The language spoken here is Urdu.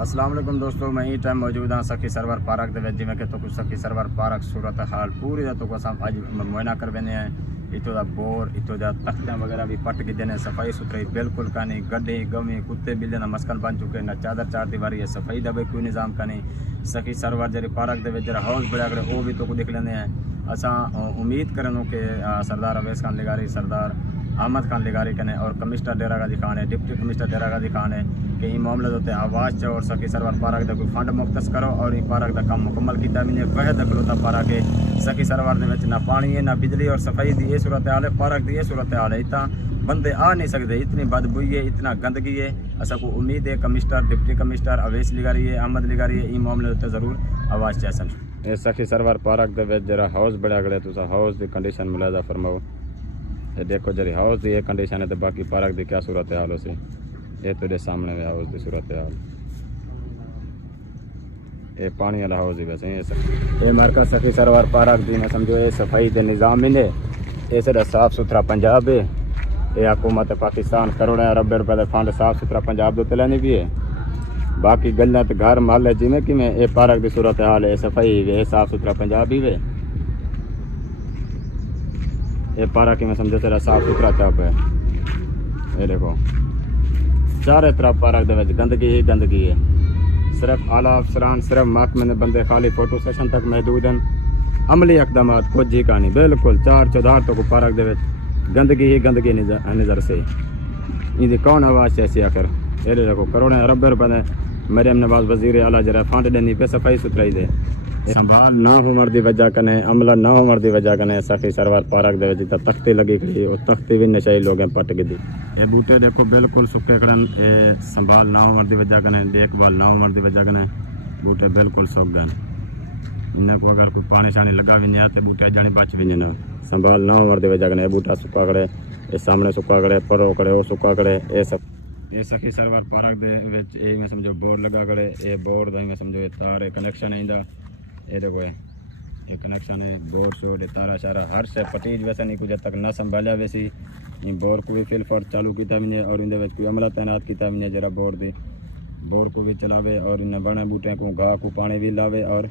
السلام علیکم دوستو، میں یہ ٹائم موجود ہاں سخی سرور پارک دے وچ، جویں کہ تو سخی سرور پارک صورت حال پوری دا تو اساں اج معائنہ کر وینے ہیں۔ اتو دا بور، اتو دا تختیاں وغیرہ بھی پٹ کے دینے، صفائی ستھرائی بالکل کانی، گڈے گویں کتے بلے دا مسکن بن چکے نہ چادر چار دیواری ہے، صفائی دا بھی کوئی نظام کانی۔ سخی سرور جڑے پارک دے وچ جڑا ہاؤس بڑا کرے او بھی تو کو دیکھ لیندے ہیں۔ اساں امید کرنوں کہ سردار اویس خان لگاری، سردار احمد خان لگاری کنے اور کمشنر ڈیرہ غازی خان ہے، ڈپٹی کمشنر ڈیرہ غازی خان ہے کہ ان معاملے ہوتے آواز چاہو اور سخی سرور پارک دا کوئی فنڈ مختص کرو اور ان پارک دا کام مکمل کیتا بھی نہیں۔ واحد اکلوتا پارک ہے سخی سرور دے وچ، نہ پانی ہے نہ بجلی اور صفائی دی یہ صورتحال ہے، پارک دی یہ صورتحال ہے، اتنا بندے آ نہیں سکتے، اتنی بدبوئی ہے، اتنا گندگی ہے۔ اسا کو امید ہے کمشنر، ڈپٹی کمشنر اویس لگاری ہے، احمد لگاری ہے، ان معاملے ہوتے ضرور آواز چاہسن۔ یہ سخی سرور پارک دے وچ جڑا ہاؤس بڑا گڑے تسا ہاؤس دی کنڈیشن ملاحظہ فرماؤ۔ یہ دیکھو جڑی ہاؤس دی یہ کنڈیشن ہے تو باقی پارک دی کیا صورتحال ہو سی۔ یہ تو سامنے ہے ہاؤس دی صورتحال، یہ پانی والا ہاؤس ہی ویسے یہ مارکا سخی سرور پارک دی میں سمجھو یہ صفائی دے نظام ہی نے، یہ سارا صاف ستھرا پنجاب ہے۔ یہ حکومت پاکستان کروڑوں ارب روپے دے فنڈ صاف ستھرا پنجاب دے لینی بھی ہے۔ باقی گلیاں تے گھر محلے جویں کہ میں یہ پارک دی صورتحال ہے، صفائی ہے، صاف ستھرا پنجاب ہی ہے۔ یہ پارک میں سمجھو سارا صاف ستھرا چاپ ہے۔ یہ دیکھو چارے طرف پارک دے وچ گندگی ہی گندگی ہے، صرف اعلیٰ افسران، صرف محکمے نے بندے خالی فوٹو سیشن تک محدود ہیں، عملی اقدامات کچھ ہی کہانی، بالکل چار چودھار تو پارک دے وچ گندگی ہی گندگی نظر سے ان دی کون آواز چیسی آخر۔ یہ دیکھو کروڑوں ارب روپے دے مریم نواز وزیر اعلیٰ جرا فنڈ دینی پہ صفائی ستھرائی دے سنبھال نہ ہونے دی وجہ کنے، عملہ نہ ہونے دی وجہ کنے سخی سرور پارک دے وچ تختی لگی کھڑی، اور تختی بھی نشائی لوگیں پٹ گئی۔ یہ بوٹے دیکھو بالکل سکے کھڑن، یہ سنبھال نہ ہونے دی وجہ کنے، دیکھ بھال نہ ہونے دی وجہ کنے بوٹے بالکل سک گئے۔ انہیں کو اگر کوئی پانی شانی لگا بھی نہیں آتے بوٹے جانی بچ بھی نہیں، سنبھال نہ ہونے دی وجہ کنے یہ بوٹا سکا کھڑے، یہ سامنے سکا کھڑے، پرو کھڑے، وہ سکا کھڑے، یہ سب۔ یہ سخی سرور پارک دے وچ یہ میں سمجھو بورڈ لگا کھڑے، یہ بورڈ دا میں سمجھو یہ تار کنیکشن ہے اندا، یہ دیکھو یہ کنیکشن ہے بورڈ شوڈ تارا شارا ہر سے پٹیج ویسے نہیں کچھ تک نہ سنبھالیا ویسی ان بورڈ کو بھی فل فار چالو کیتا بھی نہیں اور ان دے وچ کوئی عملہ تعینات کیتا بھی نہیں جرا بورڈ کو بھی چلاوے اور ان بڑے بوٹے کو گاہ کو پانی بھی لاوے اور